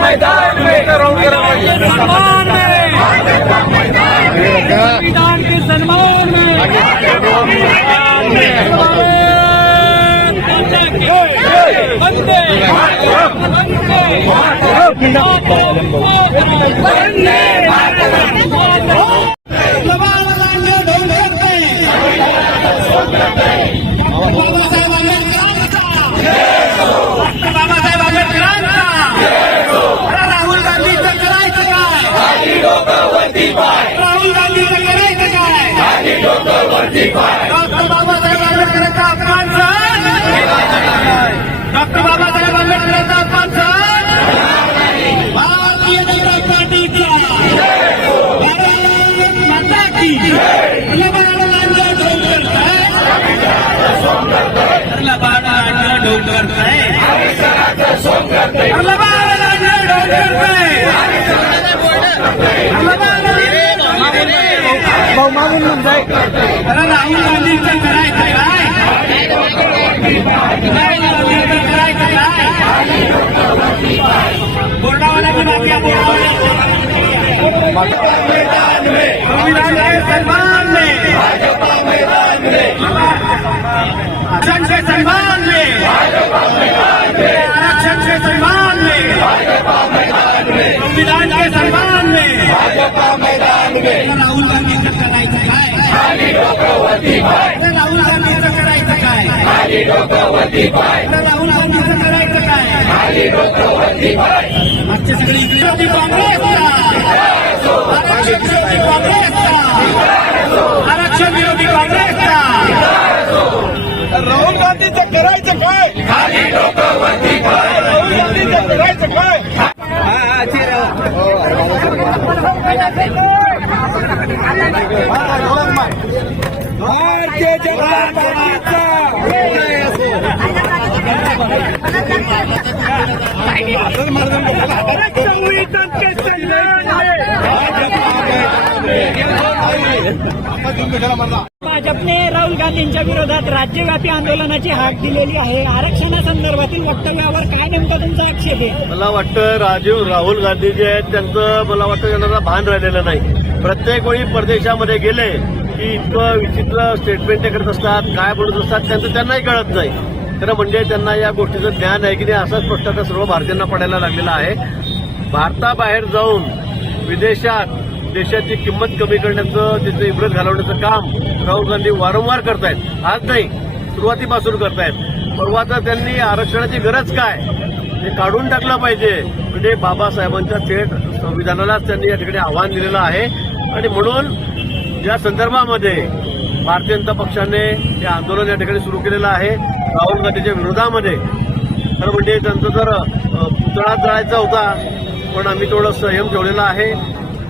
मैदान में सम्मान में। संविधान के सम्मान में। রাজনীতি করে गांधीचं करायचं काय राहुल गांधीचं करायचं काय बोर्डावाला की बाकी आहे, बोर्डावाला संविधान के सम्मान में। आरक्षण में। आरक्षण संविधान के राहुल काय राहुल गांधीचं करायचं काय? राहुल गांधीचं करायचं काय? मागचे सगळे विरोधी काँग्रेसला. आरक्षण विरोधी काँग्रेसला आरक्षण विरोधी काँग्रेसला राहुल गांधीचं करायचं काय राहुल गांधीचं करायचं काय भारतीय जनता पार्टीचा भाजपने राहुल गांधींच्या विरोधात राज्यव्यापी आंदोलनाची हाक दिलेली आहे. आरक्षणासंदर्भातील वक्तव्यावर काय नेमका तुमचा आक्षेप आहे? मला वाटतं राजीव राहुल गांधी जे आहेत त्यांचं मला वाटतं त्यांना भान राहिलेलं नाही. प्रत्येक वेळी परदेशामध्ये गेले की इतकं विचित्र स्टेटमेंट ते करत असतात काय बोलत असतात त्यांचं त्यांनाही कळत नाही. खरं म्हणजे त्यांना या गोष्टीचं ज्ञान आहे की नाही असाच प्रश्न आता सर्व भारतीयांना पडायला लागलेला आहे. भारताबाहेर जाऊन विदेशात देशाची किंमत कमी करण्याचं त्याचं इब्रत घालवण्याचं काम राहुल गांधी वारंवार करतायत. आज नाही सुरुवातीपासून करतायत. परवा तर त्यांनी आरक्षणाची गरज काय हे काढून टाकलं पाहिजे. म्हणजे बाबासाहेबांच्या थेट संविधानालाच त्यांनी या ठिकाणी आव्हान दिलेलं आहे. आणि म्हणून या संदर्भामध्ये भारतीय जनता पक्षाने हे आंदोलन या ठिकाणी सुरू केलेलं आहे. राहुल गांधीच्या विरोधामध्ये. खरं म्हणजे त्यांचं जर पुतळा जळायचा होता पण आम्ही थोडं संयम ठेवलेला आहे.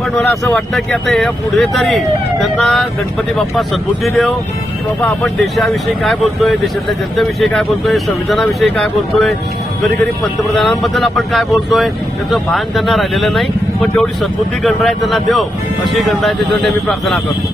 पण मला असं वाटतं की आता या पुढे तरी त्यांना गणपती बाप्पा सद्बुद्धी देव की बाबा आपण देशाविषयी काय बोलतोय देशातल्या जनतेविषयी काय बोलतोय संविधानाविषयी काय बोलतोय कधी कधी पंतप्रधानांबद्दल आपण काय बोलतोय त्याचं भान त्यांना राहिलेलं नाही. पण तेवढी सद्बुद्धी गणराय त्यांना देव अशी गणराय त्याच्याकडे मी प्रार्थना करतो.